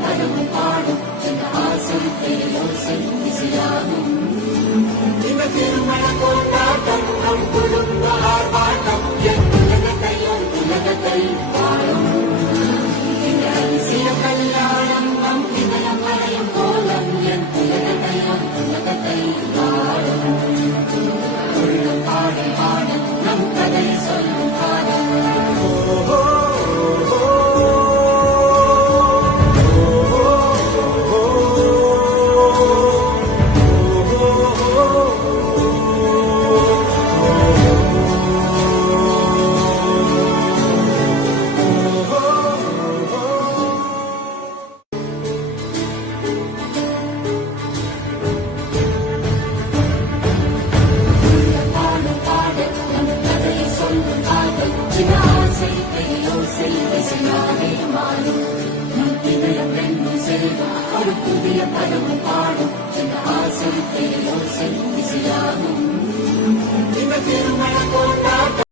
பருவம் பாடும் இந்த ஆசை பேரோசை இசையாகும். இந்த திருமண கொண்டாட்டம் நம் குடும்ப ஆர்ப்பாட்டம் என் உலகத்தை வாழும். இந்த அதிசய கல்யாணம் நம் இதயம் மறையும் கோலம் என் உலகத்தை வாழும். உள்ள பாடல் பாடல் நம் கதை சொல்லும் காலம். ஒரு புதிய பருவம் பாடும் இந்த ஆசை பேரோசை இசையாகும். இந்த திருமண கொண்டாட்டம்